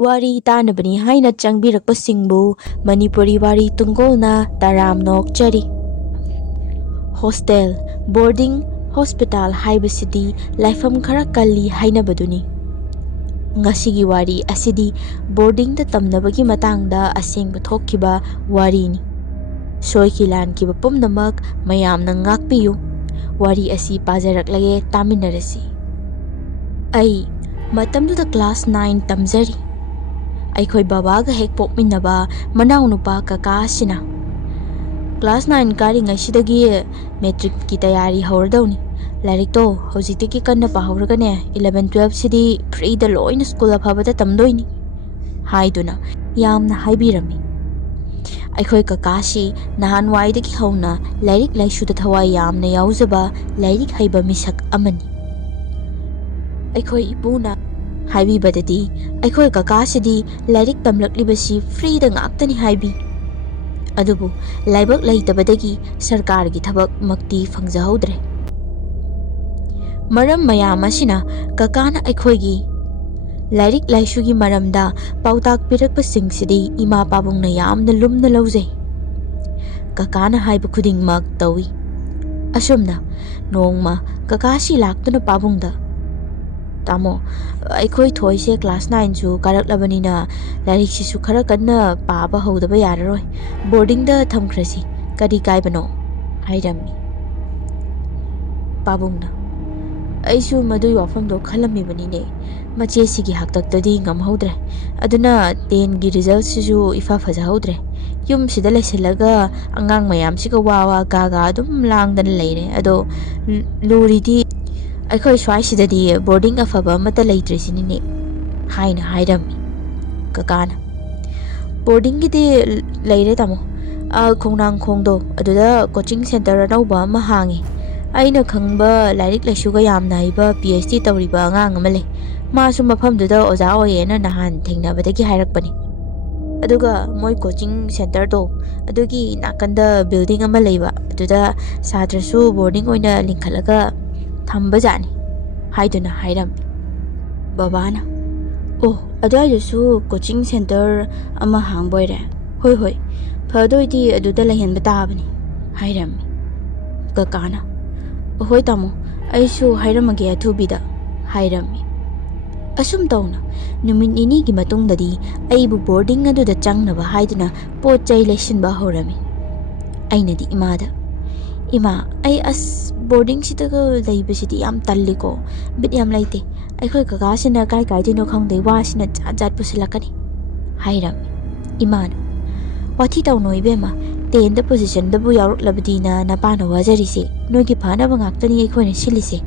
Wari Tanabani Haina Changbirakpa Singbu, Manipuri Wari Tunggol na Taram Nokchari. Hostel, boarding, hospital haibasidi laifam khara kalli hainabaduni. Ngasigi wari asidi boarding da tamnabagi matangda asengba thokkiba wari ni. Soikilan kiba pumnamak mayamna ngakpiyu. Wari asi pajaraklage taminarasi. Ai matamduda class 9 tamjari. Aikhoi babaga hek pokminaba manaw nupa kaka asina. Class 9 kari ngaisidagi metric ki tayari hawradawni. Larik to hojitiki kanna pahawragane 11-12 sidi free da loina school afabada tamdoini. Haiduna yamna haibirami. Aikhoi kakashi nahan waidagi hauna larik laishuda thawai yamna yauzaba larik haiba misak amani. Aikhoi ipuna haibi badadi aikhoi kakasidi larik tamlaklibasi free da ngaktani haibi. Adubu laibak laitabadagi sarkargi thabak makti fangjahodre. Maram mayam asina kakana aikhoigi lairik laishugi maramda pautak pirakpasingsidi ima pabungna yamna lumna laujai. Kakana haiba khudingmak tawi. Asumna nongma kakashi laktuna pabungda. Tamo aikhoi thoise class 9 ju karaklabanina lairik sisu khara kanna paba hodaba yararoi boarding da thamkrasi kadi kaibano hairami. Pabungna aisu madui wafamdo khalami banine mache sigi haktaktadi ngamhodre aduna 10 gi result sisu ifa fajahodre yum sida laisalaga angang mayam siga wawa gaga adum langdan leire ado luridi aikhoi swai sidadi boarding afaba mata leitresinine haina hairami. Kakana boarding gidi leire tamo khongnang khongdo aduda coaching center anauba ama hangi. Aina khangba lairik laisuga yamna haiba PhD tawriba angang ama le masu mafamduda oja oyena nahan thengnabadagi hairakpani. Aduga moi coaching center do adugi nakanda building ama leiba aduda satrasu boarding oina lingkhalaga thambajani haiduna hairam. Babana oh adaisu coaching center ama hangboire hoi hoi phadoidi aduda lehenba tabani hairam. Kakana hoi tamo aisu hairamage athubida hairami. Asum tawna numit nini gi matungdadi aibu boarding aduda changnaba haiduna pot chai leisinba horami. Ainadi imada ima ai as boarding sitaga leibasidi yam talliko bit yam laite aikhoi kakasina kai kai dino khangdei wasina jat pusilakani hairami. Imana wathi tawno ibema 10 da position dabu yaruklabadina napana wajarise nogi phana bangakhtani aikhoina silise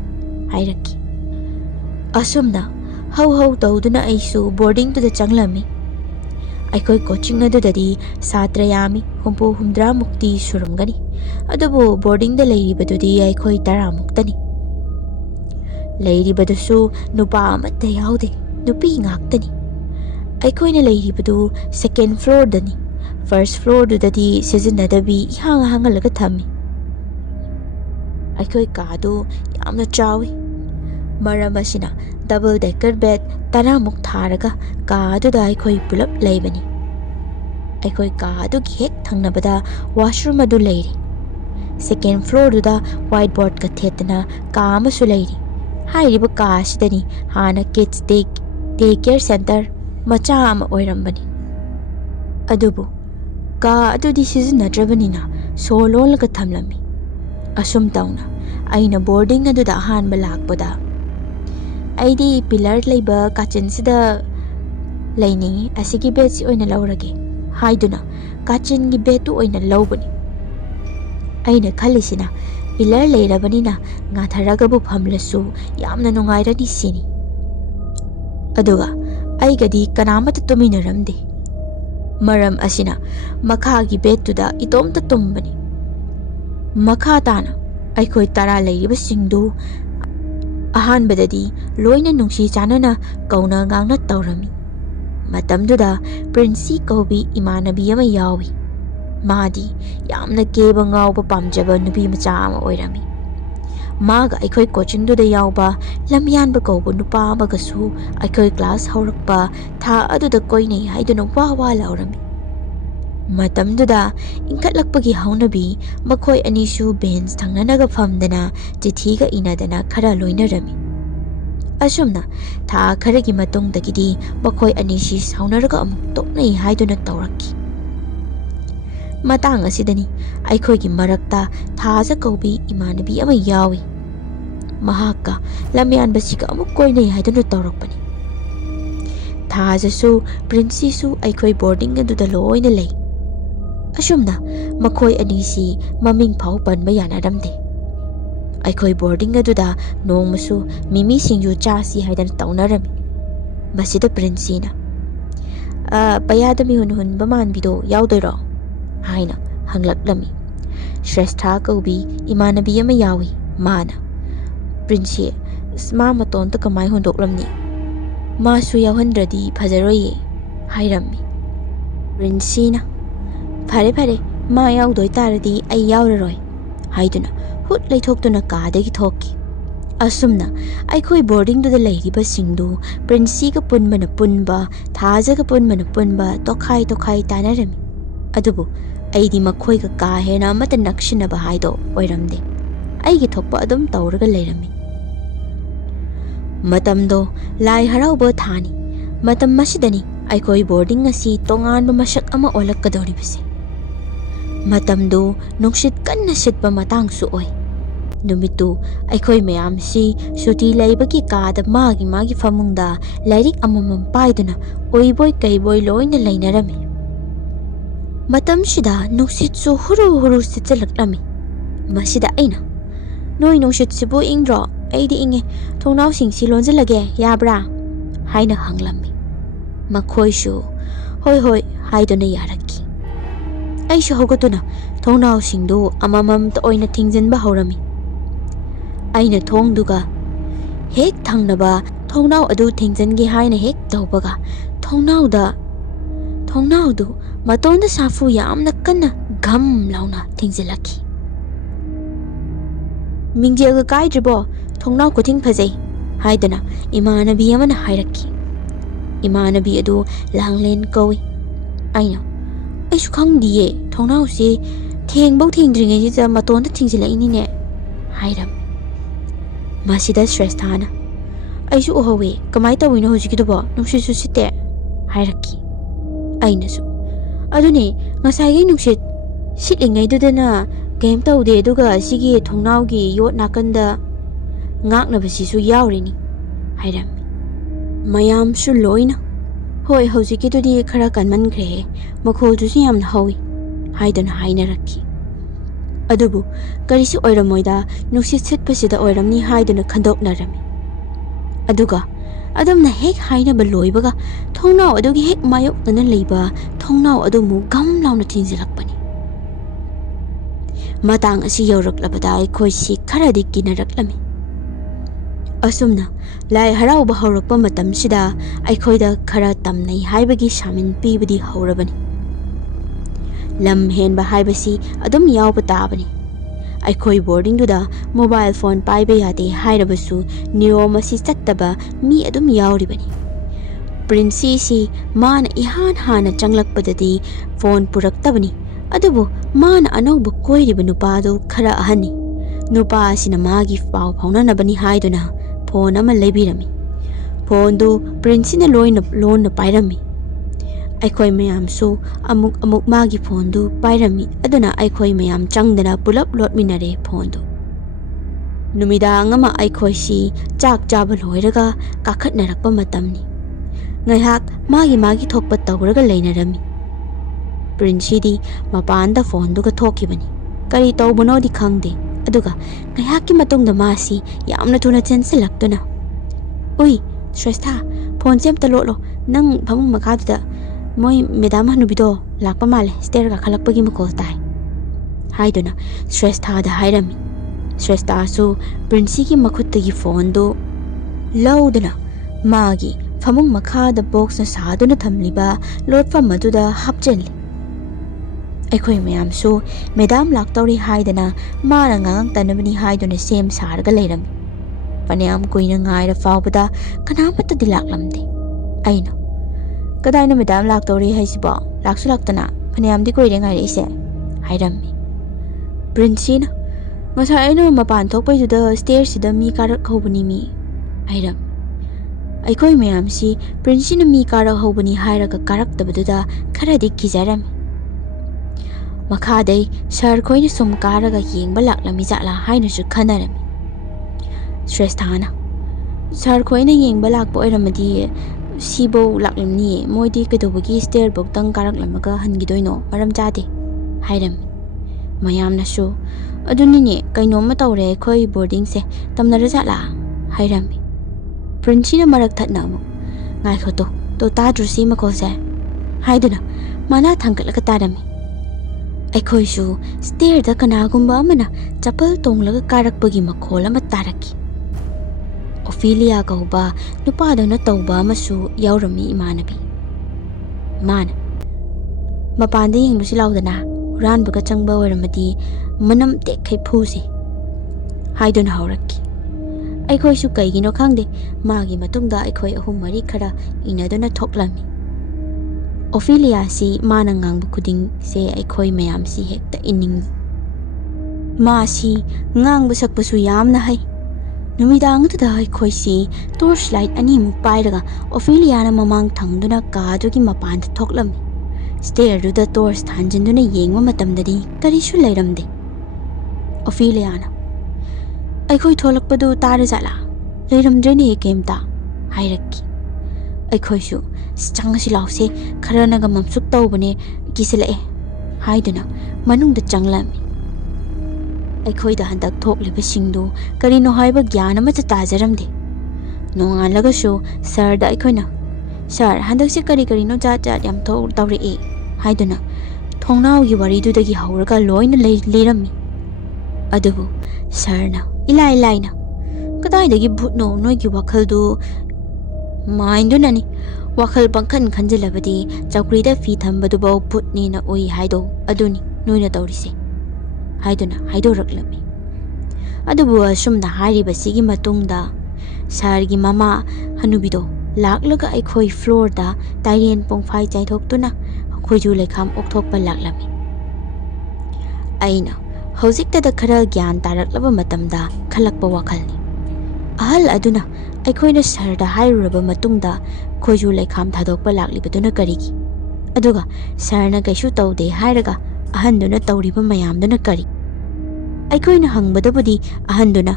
hairaki. Asumna hau tawduna aisu boarding to the changlami. Aikhoi coaching adudadi satra yami humpu humdra mukti suramgani adubu boarding da leiribadudi aikhoi 10 muktani. Leiribadusu nupa amatta yaude nupi ngaktani. Aikhoina leiribadu second floor dani. First floor dudadi sizinadabi ihang-hangalaga thami. Aikhoi kaadu yamna chawi. Maram asina double decker bed 10 muk tharaga kaaduda aikhoi pulap leibani. Aikhoi kaadu gi hek thangnabada washroom adu leiri. Second floor duda whiteboard ka thetna ka amasu leiri. Hairiba ka asidani hana kids daycare center macha ama oirambani. Adubu ka adudi sizinnadrabanina sololaga thamlami. Asum tawna aina boarding aduda ahanba lakpada aidi pillar leiba kachin sida laini asigi bed si oina laurage haiduna kachin gi bed tu oina laubani. Aina khalisina pillar leirabanina ngatharaga bu phamlasu yamna nungairani sini. Aduga aigadi kanamata tuminaramde. Maram asina makhagi bed tuda itomta tumbani. Makha tana aikhoi 10 leiriba singdu ahanbadadi loina nungsi chanana kauna ngangna tawrami. Matamduda Princy kaubi imanabi ama yawi. Madi yamna keba ngawba pamjaba nubi macha ama oirami. maga aikoi coaching du da yauba lamyan ba ko bu nupa amaga su aikoi class haurakpa tha adu da koi nei haiduna wa wa laurami matam du da inkat lakpagi haunabi makoi ani su bench thangnanaga famdana chithi ga inadana khara loinarami asumna tha kharagi matong dagidi makoi ani si saunaraga amuk toknai haiduna tawraki matang asidani aikoi gi marakta thaja kaubi imanabi ama yawi mahaka lamyan basika amuk koinai haiduna tawrakpani thaja su prince su aikoi boarding adu da loina lei asumna makoi ani si maming phau panba yanaramde aikoi boarding adu da nongmasu mimi singju chasi haidan taunarami masida prince na payada mi hun baman bido yaudoiro haina hanglaklami Shrestha kaubi imanabi ama yawi mana prince sma maton ta kamai hundoklamni ma su yawhandradi phajaroye hairami prince na phare phare ma yaudoi taradi ai yauraroi haiduna hut leithokduna kadagi thokki asumna aikoi boarding du da leiriba singdu prince ga punbana punba thaja ga punbana punba tokhai tanarami adubu aidi makhoi ga ka hena mata nakshina ba haido oiramde aigi thokpa adum tawraga leirami matamdo lai Haraoba thani matam masidani aikoi boarding asi tongan ba masak ama olakadori bise matamdo nungsit kanna sitpa matang su oi numitu aikoi mayam si suti laibagi kada magi famungda lairik amamam paiduna oiboy kaiboy loina lainarami matam shida nungsit su huru sitsalakami masida aina noi nungsit sibu ingro aidi inge thongnaw singsi lonjalage yabra haina hanglami makhoi su hoi haiduna yarakki aishu hogatuna thongnaw singdu amamam ta oina thingjanba haurami aina thongduga hek thangnaba thongnaw adu thingjangi haina hek tawbaga thongnawdu matonda safu yamna kanna gam launa thingjalaki mingjega kaidribo thongnaw kuthing phajai haidana imanabi amana hairakki imanabi adu langlen kawi aina aishu khangdiye thongnaw se thengbau thingdringai ji matonda thingjalai ne hairam masida Shrestana aishu ohawe kamai tawino hojikidubo nungsisu site hairakki ainasu adune ngasai nungsit sitlingai dudana game tawde aduga sigi thongnawgi yot nakanda ngaknabasisu yawrini hairam mayam su loina hoi hojikidudi khara kanmankhre makholju si yamna hawi haidana hainarakki adubu karisi oiramoida nungsit sitpasida oiramni haidana khandoknarami aduga adamna hek hainaba loibaga thongnaw adugi hek mayoknana leiba thongnaw adumu gam launa thinjilakpani matang asi yawraklabada aikoi si kharadi kinaraklami asumna lai Haraoba haurakpa matamsida aikoida khara tamnai haibagi shamin pibadi haurabani lam henba haibasi adum yawba tabani aikoi boarding duda mobile phone paiba yade hairabasu niyom asi chattaba mi adum yawribani prince si mana ihan hana changlakpadadi phone puraktabani adubu mana anauba koiriba nupado khara ahani nupa asina magi pau phaunanabani haiduna phone ama leibirami phone du prince na loina pairami aikoi mayam su amuk magi phone du pairami aduna aikoi mayam changdana pulap lotminare phone du numidang ama aikoi si chak chaba loiraga kakhatnarakpa matamni ngaihak magi thokpa tawraga leinarami prince di mapanda phone du ga thokibani kari tawbano di khangde aduga ngaihak ki matungda masi yamna thuna chensilaktuna oi Shrestha phone sem talolo nang phamung makhaduda moi medam hanubido lakpa male stair ga khalakpagi makol tai haiduna Shrestha da hairami Shrestha su prince ki makhuttagi phone do laudana magi phamung makha da box na saduna thamliba lotfam maduda hapchenli ꯑꯩꯈꯣꯏ ꯃꯌꯥꯝꯁꯨ madam ꯂꯥꯛꯇꯧꯔꯤ ꯍꯥꯏꯗꯅ ꯃꯥꯅ ꯉꯥꯡꯉꯛꯇꯅꯕꯅꯤ ꯍꯥꯏꯗꯨꯅ ꯁꯦꯝ ꯁꯥꯔꯒ ꯂꯩꯔꯝꯃꯤ. ꯐꯅꯌꯥꯝ ꯀꯨꯏꯅ ꯉꯥꯏꯔ ꯐꯥꯎꯕꯗ ꯀꯅꯥꯃꯠꯇꯗꯤ ꯂꯥꯛꯂꯝꯗꯦ. ꯑꯩꯅ "ꯀꯗꯥꯏꯅ ꯃꯦꯗꯥꯝ ꯂꯥꯛꯇꯧꯔꯤ ꯍꯥꯏꯁꯤꯕꯣ? ꯂꯥꯛꯁꯨ ꯂꯥꯛꯇꯅ ꯐꯅꯌꯥꯝꯗꯤ ꯀꯨꯏꯔꯦ ꯉꯥꯏꯔꯛꯏꯁꯦ" ꯍꯥꯏꯔꯝꯃꯤ. ꯄ꯭ꯔꯤꯟꯁꯤꯅ "ꯉꯁꯥꯏ ꯑꯩꯅ ꯃꯄꯥꯟ ꯊꯣꯛꯄꯩꯗꯨꯗ ꯁ꯭ꯇꯦꯌꯔꯁꯤꯗ ꯃꯤ ꯀꯥꯔꯛꯍꯧꯕꯅꯤ ꯃꯤ" ꯍꯥꯏꯔꯝꯃꯤ. ꯑꯩꯈꯣꯏ ꯃꯌꯥꯝꯁꯤ ꯄ꯭ꯔꯤꯟꯁꯤꯅ ꯃꯤ ꯀꯥꯔꯛꯍꯧꯕꯅꯤ ꯍꯥꯏꯔꯒ ꯀꯥꯔꯛꯇꯕꯗꯨꯗ ꯈꯔꯗꯤ ꯀꯤꯖꯔꯝꯃꯤ. ꯃꯈꯥꯗꯩ ꯁꯔ ꯈꯣꯏꯅ ꯁꯨꯝ ꯀꯥꯔꯒ ꯌꯦꯡꯕ ꯂꯥꯛꯂꯝꯃꯤ ꯖꯥꯠꯂꯥ ꯍꯥꯏꯅꯁꯨ ꯈꯟꯅꯔꯝꯃꯤ. ꯁ꯭ꯔꯦꯁꯊꯥꯅ "ꯁꯔ ꯈꯣꯏꯅ ꯌꯦꯡꯕ ꯂꯥꯛꯄ ꯑꯣꯏꯔꯝꯃꯗꯤ ꯁꯤꯕꯧ ꯂꯥꯛꯂꯝꯅꯤꯌꯦ. ꯃꯣꯏꯗꯤ ꯀꯩꯗꯧꯕꯒꯤ ꯁ꯭ꯇꯦꯌꯔꯕꯧꯇꯪ ꯀꯥꯔꯛꯂꯝꯃꯒ ꯍꯟꯈꯤꯗꯣꯏꯅꯣ? ꯃꯔꯝ ꯆꯥꯗꯦ" ꯍꯥꯏꯔꯝꯃꯤ. ꯃꯌꯥꯝꯅꯁꯨ "ꯑꯗꯨꯅꯤꯅꯦ, ꯀꯩꯅꯣꯝꯃ ꯇꯧꯔꯦ ꯑꯩꯈꯣꯏ ꯕꯣꯔꯗꯤꯡꯁꯦ, ꯇꯝꯅꯔꯖꯥꯠꯂꯥ" ꯍꯥꯏꯔꯝꯃꯤ. ꯄ꯭ꯔꯤꯟꯁꯤꯅ ꯃꯔꯛ ꯊꯠꯅ ꯑꯃꯨꯛ "ꯉꯥꯏꯈꯣ ꯇꯣ ꯇꯥꯗ꯭ꯔꯣ ꯁꯤ ꯃꯈꯣꯜꯁꯦ" ꯍꯥꯏꯗꯨꯅ ꯃꯅꯥ ꯊꯥꯡꯒꯠꯂꯒ ꯇꯥꯔꯝꯃꯤ. ꯑꯩꯈꯣꯏꯁꯨ ꯁ꯭ꯇꯦꯌꯔꯗ ꯀꯅꯥꯒꯨꯝꯕ ꯑꯃꯅ ꯆꯄꯜ ꯇꯣꯡꯂꯒ ꯀꯥꯔꯛꯄꯒꯤ ꯃꯈꯣꯜ ꯑꯃ ꯇꯥꯔꯛꯈꯤ. ꯑꯣꯐꯤꯂꯤꯌꯥ ꯀꯧꯕ ꯅꯨꯄꯥꯗꯧꯅ ꯇꯧꯕ ꯑꯃꯁꯨ ꯌꯥꯎꯔꯝꯃꯤ ꯏꯃꯥꯟꯅꯕꯤ. ꯃꯥꯅ "ꯃꯄꯥꯟꯗ ꯌꯦꯡꯂꯨꯁꯤ ꯂꯥꯎꯗꯅ, ꯍꯨꯔꯥꯟꯕꯒ ꯆꯪꯕ ꯑꯣꯏꯔꯝꯃꯗꯤ ꯃꯅꯝ ꯇꯦꯛꯈꯩ ꯐꯨꯁꯤ" ꯍꯥꯏꯗꯨꯅ ꯍꯧꯔꯛꯈꯤ. ꯑꯩꯈꯣꯏꯁꯨ ꯀꯩꯒꯤꯅꯣ ꯈꯪꯗꯦ ꯃꯥꯒꯤ ꯃꯇꯨꯡꯗ ꯑꯩꯈꯣꯏ 3-4 ꯈꯔ ꯏꯟꯅꯗꯨꯅ ꯊꯣꯛꯂꯝꯃꯤ. ꯑꯣꯐꯤꯂꯤꯌꯥꯁꯤ ꯃꯥꯅ ꯉꯥꯡꯕ ꯈꯨꯗꯤꯡꯁꯦ ꯑꯩꯈꯣꯏ ꯃꯌꯥꯝꯁꯤ ꯍꯦꯛꯇ ꯏꯅꯤꯡꯉꯤ. ꯃꯥꯁꯤ ꯉꯥꯡꯕ ꯁꯛꯄꯁꯨ ꯌꯥꯝꯅ ꯍꯩ. ꯅꯨꯃꯤꯗꯥꯡꯗꯨꯗ ꯑꯩꯈꯣꯏꯁꯤ ꯇꯣꯔꯆ ꯂꯥꯏꯠ 2ꯃꯨꯛ ꯄꯥꯏꯔꯒ ꯑꯣꯐꯤꯂꯤꯌꯥꯅ ꯃꯃꯥꯡ ꯊꯪꯗꯨꯅ ꯀꯥꯗꯨꯒꯤ ꯃꯄꯥꯟꯗ ꯊꯣꯛꯂꯝꯃꯤ. ꯁ꯭ꯇꯦꯌꯔꯗꯨꯗ ꯇꯣꯔꯆ ꯊꯥꯟꯖꯤꯟꯗꯨꯅ ꯌꯦꯡꯕ ꯃꯇꯝꯗꯗꯤ ꯀꯔꯤꯁꯨ ꯂꯩꯔꯝꯗꯦ. ꯑꯣꯐꯤꯂꯤꯌꯥꯅ "ꯑꯩꯈꯣꯏ ꯊꯣꯛꯂꯛꯄꯗꯨ ꯇꯥꯔꯖꯥꯠꯂꯥ? ꯂꯩꯔꯝꯗ꯭ꯔꯦꯅꯦ ꯀꯩꯝꯇ" ꯍꯥꯏꯔꯛꯈꯤ. ꯑꯩꯈꯣꯏꯁꯨ "ꯆꯪꯉꯁꯤ ꯂꯥꯎꯁꯦ, ꯈꯔꯅꯒ ꯃꯝꯁꯨꯛ ꯇꯧꯕꯅꯦ, ꯀꯤꯁꯤꯜꯂꯛꯑꯦ" ꯍꯥꯏꯗꯨꯅ ꯃꯅꯨꯡꯗ ꯆꯪꯂꯝꯃꯤ. ꯑꯩꯈꯣꯏꯗ ꯍꯟꯗꯛ ꯊꯣꯛꯂꯤꯕꯁꯤꯡꯗꯨ ꯀꯔꯤꯅꯣ ꯍꯥꯏꯕ ꯒ꯭ꯌꯥꯟ ꯑꯃꯠꯇ ꯇꯥꯖꯔꯝꯗꯦ. ꯅꯣꯡꯉꯥꯜꯂꯒꯁꯨ ꯁꯔꯗ ꯑꯩꯈꯣꯏꯅ "ꯁꯔ, ꯍꯟꯗꯛꯁꯦ ꯀꯔꯤꯅꯣ ꯖꯥꯠ ꯌꯥꯝ ꯇꯧꯔꯛꯑꯦ" ꯍꯥꯏꯗꯨꯅ ꯊꯣꯡꯅꯥꯎꯒꯤ ꯋꯥꯔꯤꯗꯨꯗꯒꯤ ꯍꯧꯔꯒ ꯂꯣꯏꯅ ꯂꯤꯔꯝꯃꯤ. ꯑꯗꯨꯕꯨ ꯁꯔꯅ ꯏꯂꯥꯏ ꯂꯥꯏꯅ "ꯀꯗꯥꯏꯗꯒꯤ ꯚꯨꯠꯅꯣ? ꯅꯣꯏꯒꯤ ꯋꯥꯈꯜꯗꯨ ꯃꯥꯏꯟꯗꯨꯅꯅꯤ. ꯋꯥꯈꯜ ꯄꯪꯈꯟ ꯈꯟꯖꯤꯜꯂꯕꯗꯤ ꯆꯧꯀ꯭ꯔꯤꯗ ꯐꯤ ꯊꯝꯕꯗꯨꯐꯥꯎ ꯚꯨꯠꯅꯦꯅ ꯎꯏ ꯍꯥꯏꯗꯣ ꯑꯗꯨꯅꯤ ꯅꯣꯏꯅ ꯇꯧꯔꯤꯁꯦ" ꯍꯥꯏꯗꯨꯅ ꯍꯥꯏꯗꯣꯔꯛꯂꯝꯃꯤ. ꯑꯗꯨꯕꯨ ꯑꯁꯨꯝꯅ ꯍꯥꯏꯔꯤꯕꯁꯤꯒꯤ ꯃꯇꯨꯡꯗ ꯁꯍꯔꯒꯤ ꯃꯃꯥ ꯍꯅꯨꯕꯤꯗꯣ ꯂꯥꯛꯂꯒ ꯑꯩꯈꯣꯏ ꯐ꯭ꯂꯣꯔꯗ ꯇꯥꯏꯔꯦꯟ ꯄꯣꯡꯐꯥꯏ ꯆꯥꯏꯊꯣꯛꯇꯨꯅ ꯈꯣꯏꯖꯨ ꯂꯩꯈꯥꯝ ꯑꯣꯛꯊꯣꯛꯄ ꯂꯥꯛꯂꯝꯃꯤ. ꯑꯩꯅ ꯍꯧꯖꯤꯛꯇꯗ ꯈꯔ ꯒ꯭ꯌꯥꯟ ꯇꯥꯔꯛꯂꯕ ꯃꯇꯝꯗ ꯈꯜꯂꯛꯄ ꯋꯥꯈꯜꯅꯤ. ꯑꯍꯜ ꯑꯗꯨꯅ ꯑꯩꯈꯣꯏꯅ ꯁꯍꯔꯗ ꯍꯥꯏꯔꯨꯔꯕ ꯃꯇꯨꯡꯗ ꯈꯣꯏꯖꯨ ꯂꯩꯈꯥꯝ ꯊꯥꯗꯣꯛꯄ ꯂꯥꯛꯂꯤꯕꯗꯨꯅ ꯀꯔꯤꯒꯤ? ꯑꯗꯨꯒ ꯁꯍꯔꯅ ꯀꯩꯁꯨ ꯇꯧꯗꯦ ꯍꯥꯏꯔꯒ ꯑꯍꯟꯗꯨꯅ ꯇꯧꯔꯤꯕ ꯃꯌꯥꯝꯗꯨꯅ ꯀꯔꯤ? ꯑꯩꯈꯣꯏꯅ ꯍꯪꯕꯗꯕꯨꯗꯤ ꯑꯍꯟꯗꯨꯅ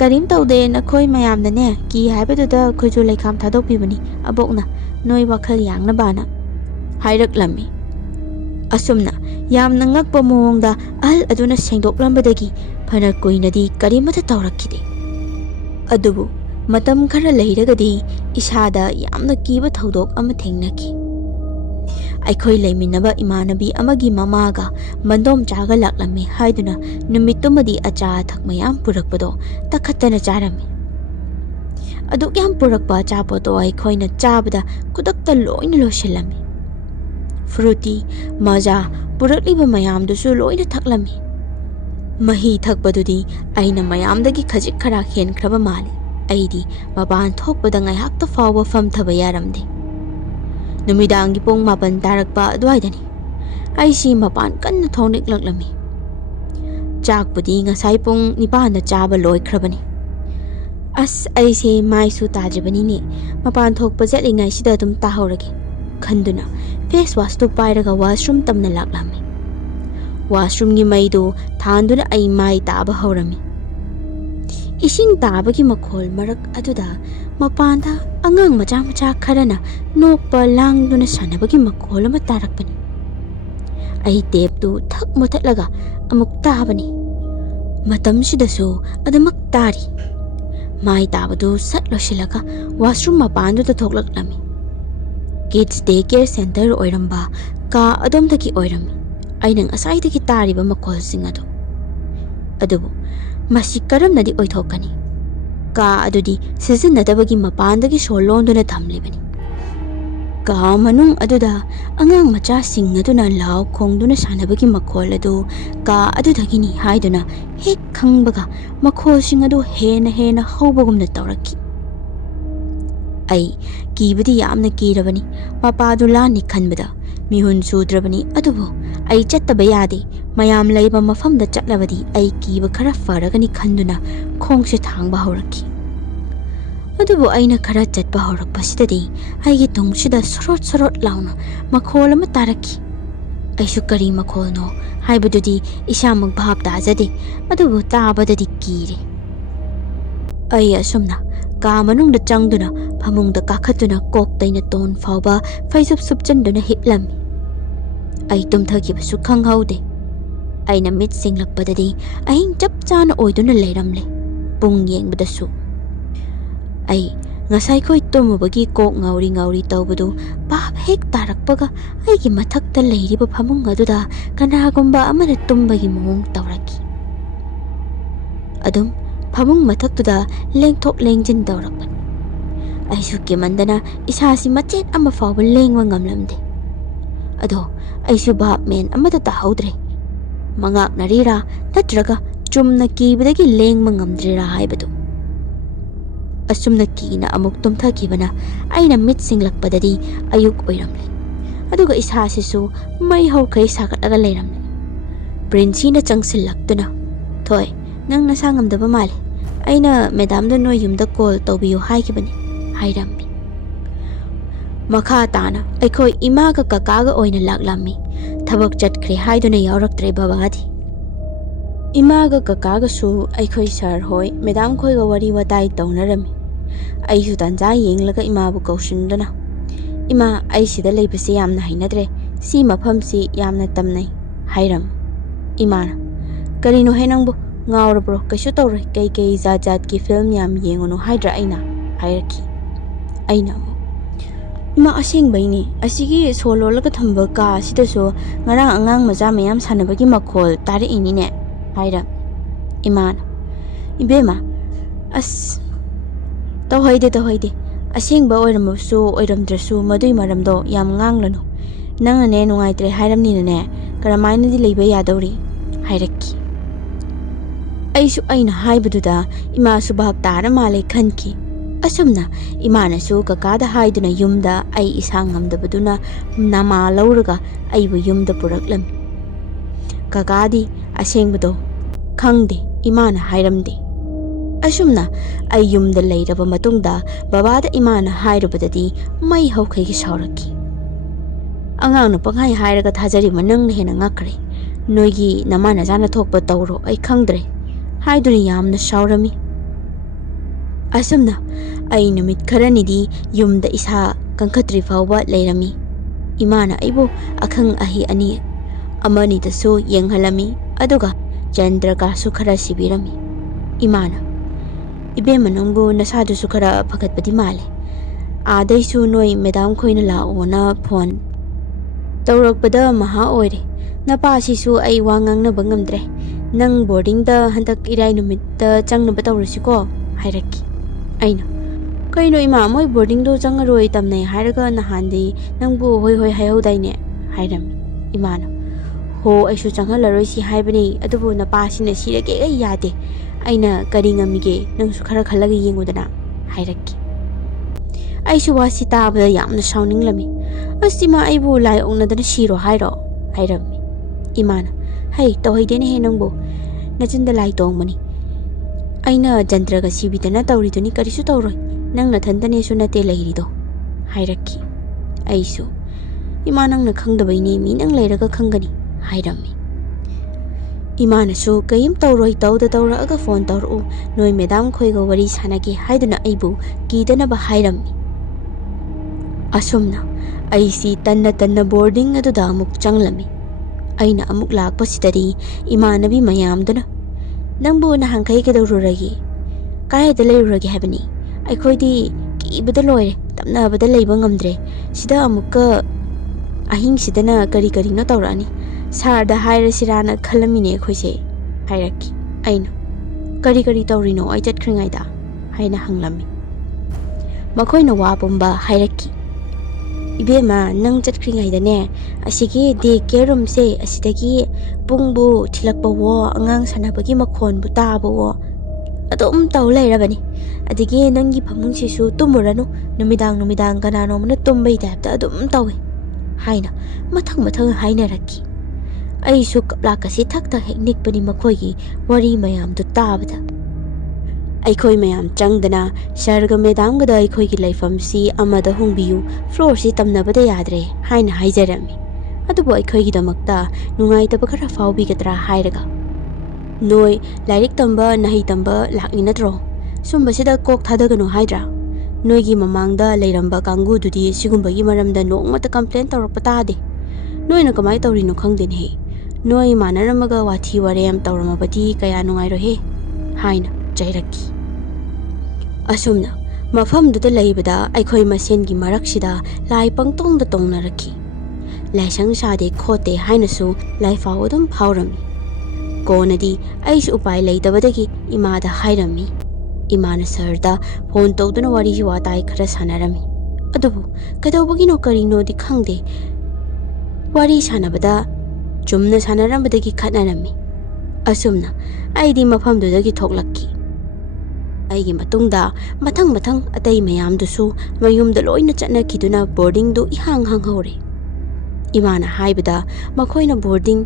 "ꯀꯔꯤꯝ ꯇꯧꯗꯦ, ꯅꯈꯣꯏ ꯃꯌꯥꯝꯅꯅꯦ ꯀꯤ ꯍꯥꯏꯕꯗꯨꯗ ꯈꯣꯏꯖꯨ ꯂꯩꯈꯥꯝ ꯊꯥꯗꯣꯛꯄꯤꯕꯅꯤ ꯑꯕꯣꯛꯅ, ꯅꯣꯏ ꯋꯥꯈꯜ ꯌꯥꯡꯅꯕꯅ" ꯍꯥꯏꯔꯛꯂꯝꯃꯤ. ꯑꯁꯨꯝꯅ ꯌꯥꯝꯅ ꯉꯛꯄ ꯃꯑꯣꯡꯗ ꯑꯍꯜ ꯑꯗꯨꯅ ꯁꯦꯡꯗꯣꯛꯂꯝꯕꯗꯒꯤ ꯐꯅ ꯀꯨꯏꯅꯗꯤ ꯀꯔꯤꯃꯠꯇ ꯇꯧꯔꯛꯈꯤꯗꯦ. ꯑꯗꯨꯕꯨ ꯃꯇꯝ ꯈꯔ ꯂꯩꯔꯒꯗꯤ ꯏꯁꯥꯗ ꯌꯥꯝꯅ ꯀꯤꯕ ꯊꯧꯗꯣꯛ ꯑꯃ ꯊꯦꯡꯅꯈꯤ. ꯑꯩꯈꯣꯏ ꯂꯩꯃꯤꯟꯅꯕ ꯏꯃꯥꯟꯅꯕꯤ ꯑꯃꯒꯤ ꯃꯃꯥꯒ ꯃꯟꯗꯣꯝꯆꯥꯒ ꯂꯥꯛꯂꯝꯃꯤ ꯍꯥꯏꯗꯨꯅ ꯅꯨꯃꯤꯠꯇꯨꯃꯗꯤ ꯑꯆꯥ ꯑꯊꯛ ꯃꯌꯥꯝ ꯄꯨꯔꯛꯄꯗꯣ ꯇꯛꯈꯠꯇꯅ ꯆꯥꯔꯝꯃꯤ. ꯑꯗꯨꯛ ꯌꯥꯝ ꯄꯨꯔꯛꯄ ꯑꯆꯥꯄꯣꯠꯇꯣ ꯑꯩꯈꯣꯏꯅ ꯆꯥꯕꯗ ꯈꯨꯗꯛꯇ ꯂꯣꯏꯅ ꯂꯣꯏꯁꯤꯜꯂꯝꯃꯤ. ꯐ꯭ꯔꯨꯇꯤ, ꯃꯖꯥ ꯄꯨꯔꯛꯂꯤꯕ ꯃꯌꯥꯝꯗꯨꯁꯨ ꯂꯣꯏꯅ ꯊꯛꯂꯝꯃꯤ. ꯃꯍꯤ ꯊꯛꯄꯗꯨꯗꯤ ꯑꯩꯅ ꯃꯌꯥꯝꯗꯒꯤ ꯈꯖꯤꯛ ꯈꯔ ꯍꯦꯟꯈ꯭ꯔꯕ ꯃꯥꯜꯂꯤ. ꯑꯩꯗꯤ ꯃꯄꯥꯟ ꯊꯣꯛꯄꯗ ꯉꯥꯏꯍꯥꯛꯇ ꯐꯥꯎꯕ ꯐꯝꯊꯕ ꯌꯥꯔꯝꯗꯦ. ꯅꯨꯃꯤꯗꯥꯡꯒꯤ ꯄꯨꯡ 9 ꯇꯥꯔꯛꯄ ꯑꯗꯨꯋꯥꯏꯗꯅꯤ. ꯑꯩꯁꯤ ꯃꯄꯥꯟ ꯀꯟꯅ ꯊꯣꯛꯅꯤꯛꯂꯛꯂꯝꯃꯤ. ꯆꯥꯛꯄꯨꯗꯤ ꯉꯁꯥꯏ ꯄꯨꯡ 9ꯗ ꯆꯥꯕ ꯂꯣꯏꯈ꯭ꯔꯕꯅꯤ. ꯑꯁ, ꯑꯩꯁꯦ ꯃꯥꯏꯁꯨ ꯇꯥꯗ꯭ꯔꯤꯕꯅꯤꯅꯦ, ꯃꯄꯥꯟ ꯊꯣꯛꯄ ꯆꯠꯂꯤꯉꯩꯁꯤꯗ ꯑꯗꯨꯝ ꯇꯥꯍꯧꯔꯒꯦ ꯈꯟꯗꯨꯅ ꯐꯦꯁ ꯋꯥꯁꯇꯨ ꯄꯥꯏꯔꯒ ꯋꯥꯁꯔꯨꯝ ꯇꯝꯅ ꯂꯥꯛꯂꯝꯃꯤ. ꯋꯥꯁꯔꯨꯝꯒꯤ ꯃꯩꯗꯨ ꯊꯥꯟꯗꯨꯅ ꯑꯩ ꯃꯥꯏ ꯇꯥꯕ ꯍꯧꯔꯝꯃꯤ. ꯏꯁꯤꯡ ꯇꯥꯕꯒꯤ ꯃꯈꯣꯜ ꯃꯔꯛ ꯑꯗꯨꯗ ꯃꯄꯥꯟꯗ ꯑꯉꯥꯡ ꯃꯆꯥ ꯈꯔꯅ ꯅꯣꯛꯄ ꯂꯥꯡꯗꯨꯅ ꯁꯥꯟꯅꯕꯒꯤ ꯃꯈꯣꯜ ꯑꯃ ꯇꯥꯔꯛꯄꯅꯤ. ꯑꯩ ꯇꯦꯞꯇꯨ ꯊꯛ ꯃꯨꯊꯠꯂꯒ ꯑꯃꯨꯛ ꯇꯥꯕꯅꯤ. ꯃꯇꯝꯁꯤꯗꯁꯨ ꯑꯗꯨꯃꯛ ꯇꯥꯔꯤ. ꯃꯥꯏ ꯇꯥꯕꯗꯨ ꯁꯠ ꯂꯣꯏꯁꯤꯜꯂꯒ ꯋꯥꯁꯔꯨꯝ ꯃꯄꯥꯟꯗꯨꯗ ꯊꯣꯛꯂꯛꯂꯝꯃꯤ. ꯀꯤꯗ꯭ꯁ ꯗꯦ ꯀꯦꯌꯔ ꯁꯦꯟꯇꯔ ꯑꯣꯏꯔꯝꯕ ꯀꯥ ꯑꯗꯣꯝꯗꯒꯤ ꯑꯣꯏꯔꯝꯃꯤ ꯑꯩꯅ ꯉꯁꯥꯏꯗꯒꯤ ꯇꯥꯔꯤꯕ ꯃꯈꯣꯜꯁꯤꯡ ꯑꯗꯨ. ꯑꯗꯨꯕꯨ ꯃꯁꯤ ꯀꯔꯝꯅꯗꯤ ꯑꯣꯏꯊꯣꯛꯀꯅꯤ? ꯀꯥ ꯑꯗꯨꯗꯤ ꯁꯤꯖꯤꯟꯅꯗꯕꯒꯤ ꯃꯄꯥꯟꯗꯒꯤ ꯁꯣ ꯂꯣꯟꯗꯨꯅ ꯊꯝꯂꯤꯕꯅꯤ. Ka manung aduda angang machasing aduna law khongduna sanabagi makhol adu ka adudagini haiduna hek khangbaga makhosing adu hena hobagumna tawraki. Ai kibadi yamna kirabani mapadu lani khanbada mihun sudrabani adubu ai chattaba yade mayam laiba mafamda chatlabadi ai kiba khara faragani khanduna khongse thangba horaki. Adubu aina khara chatpa horakpasidadi aigi tungsida sorot launa makhol ama taraki. Aisu kari makhol no haibadudi isamak bhab tajade adubu tabadadi kire. Ai asumna ka manungda changduna phamungda kakhatuna koktaina ton fauba faisup supchanduna hiplami. Ai tumthakibasu khanghaude. Aina mit singlakpadadi ahing chap chana oiduna leiramle pung yengbadasu. Ai ngasai khoi tumubagi kok ngauri tawbadu bab hek tarakpaga aigi mathakta leiriba phamung aduda kanagumba amana tumbagi mong tawraki. Adum phamung mathaktuda lengthok lengjin tawrakpan. Aisu kimandana isasi machet ama fawba lengwa ngamlamde. Ado aisu bab men amata tahaudre. Mangak narira natraga chumna kibadagi lengma ngamdrira haibadu. Asumna kina amuk tumthakibana aina mit singlakpadadi ayuk oiramle. Aduga isasisu mai haukai sakataga leiramle. Prinsina changsillaktuna. Thoi nang nasangamdaba male. Aina madamda no yumda call tawbiyo haikibani hairammi. Makha tana aikhoi imaga kakaga oina laklammi. Thabak chatkre haiduna yauraktre babadi. Imaga kakaga su aikhoi sar hoi madam khoi ga wari watai tawnarami. Aisu tanja yenglaga imabu kausinduna. Ima aisida leibasi yamna hainadre si mafamsi yamna tamnai hairam. Imana karino henangbu ngaurabro kaisu tawroi kai zat ki film yam yengono haidra aina hairaki. Aina mo ima asing baini asigi solo laga thamba ka sidaso ngarang angang maja mayam sanabagi makhol tari inine hairam. Imana ibema as tawhaide asingba oiramsu oiramdrasu madui maramdo yam nganglano nangane nungaitre hairamnina ne karamaina di leiba yadawri hairaki. Aisu aina haibaduda ima subab tara male khanki. Asumna imana su kakada haiduna yumda ai isang ngamdabaduna nama lauraga aibu yumda puraklam. Kakadi asengbado khangde imana hairamde. Asumna ai yumda leiraba matungda babada imana hairubadadi mai haukai sauraki. Angang pangai hairaga thajari manang hena ngakre. Noigi namana jana thokpa tawro ai khangdre. Haiduni yamna saurami. Asumna ai numit kharanidi yumda isa kankhatri fawba leirami. Imana aibu akhang ahi ani amani tasu yenghalami aduga chandra ka sukhara sibirami. Imana ibe manungbu nasadu sukhara phakatpadi male. Adaisu noi madam khoina laona phone tawrakpada maha oire. Napasisu ai wangang na bangamdre. Nang boarding da handak irai numit da changnaba tawrasiko hairaki. Aina kaino ima moi boarding do changaroi tamnai hairaga nahandi nangbu hoi haihaudaine hairami. Imana ho aisu changhalaroi si haibani adubu napasina sirage ga yade. Aina karingamige nangsu khara khalaga yengudana hairaki. Aisu wasi tabada yamna sauninglammi. Asima aibu lai ongnadana siro hairo hairami. Imana hai tawhaidene he nangbo nachinda lai tongmani. Aina jantraga sibidana tawriduni karisu tawroi nang nathantane su nate leirido hairaki. Aisu ima nangna khangdabaine mi nang leiraga khangani hairami. Imana su kayim tawroi tawra aga phone tawru noi madam khoiga wari sanage haiduna aibu kidanaba hairami. Asumna aisi tanna boarding aduda amuk changlami. Aina amuk lakpasidari imanabi mayamduna nangbu nahangkai kadawruragi kayada leiruragi habani aikhoidi kibada loire tamnabada leiba ngamdre sida amukka ahing sidana kari no tawrani sarda hairasirana khalamine khoise hairaki. Aina kari tawrino ai chatkringaida haina hanglami. Makhoina wa pumba hairaki. Ibema nang chatkringaidane asigi daycare room se asidagi pungbu thilakpawo angang sanabagi makhonbu tabawo adum taw lairabani adigi nangi phamung sisu tumuranu numidang kanano mana tumbai tapta adum tawi haina mathang hainaraki aisu kapla kasi thakta heknik pani makhoigi wari mayam du tabada aikhoi mayam changdana sharga medam gada aikhoi gi laifam si amada hungbiyu floor si tamnabada yadre haina haijarami adubo aikhoi gi damakta nungai taba khara faubi gadra hairaga noi lairik tamba nahi tamba lakni natro sumba sida kok thadaganu haidra noi gi mamangda leiramba kangu dudi sigumba gi maramda nongmata complain tawrakpa tade noi na kamai tawrino khangden he noi manaramaga wathi warem tawramabati kaya nungai ro he haina jairaki asumna mafam duda laibada aikhoi masen gi maraksida lai pangtong da tongnaraki laisang sade khote haina su lai fawodum phawrami konadi aisu upai leitabadagi imada hairami imana sarda phone tawduna wari ji watai khara sanarami adubu kadawbagi no karino di khangde wari sanabada chumna sanarambadagi khatnarami asumna aidi mafam dudagi thoklakki aigi matungda mathang atai mayam dusu mayumda loina chatna kiduna boarding du ihang hore imana haibada makhoina boarding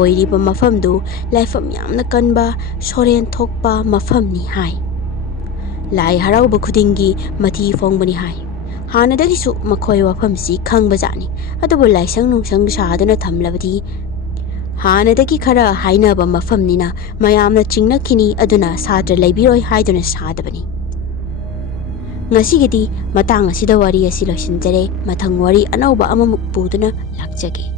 oiriba mafam du laifam yamna kanba soren thokpa mafam ni hai lai Haraoba Khudinggi mathi fongbani hai hanadagi su makhoi wafam si khangba jani adubu laisang nungsang saduna thamlabadi hanadagi khara hainaba mafam nina mayamna chingnakhini aduna sadra laibiroi haiduna sadabani ngasigidi matang asida wari asi losinjare mathang wari anauba amamuk puduna lakjage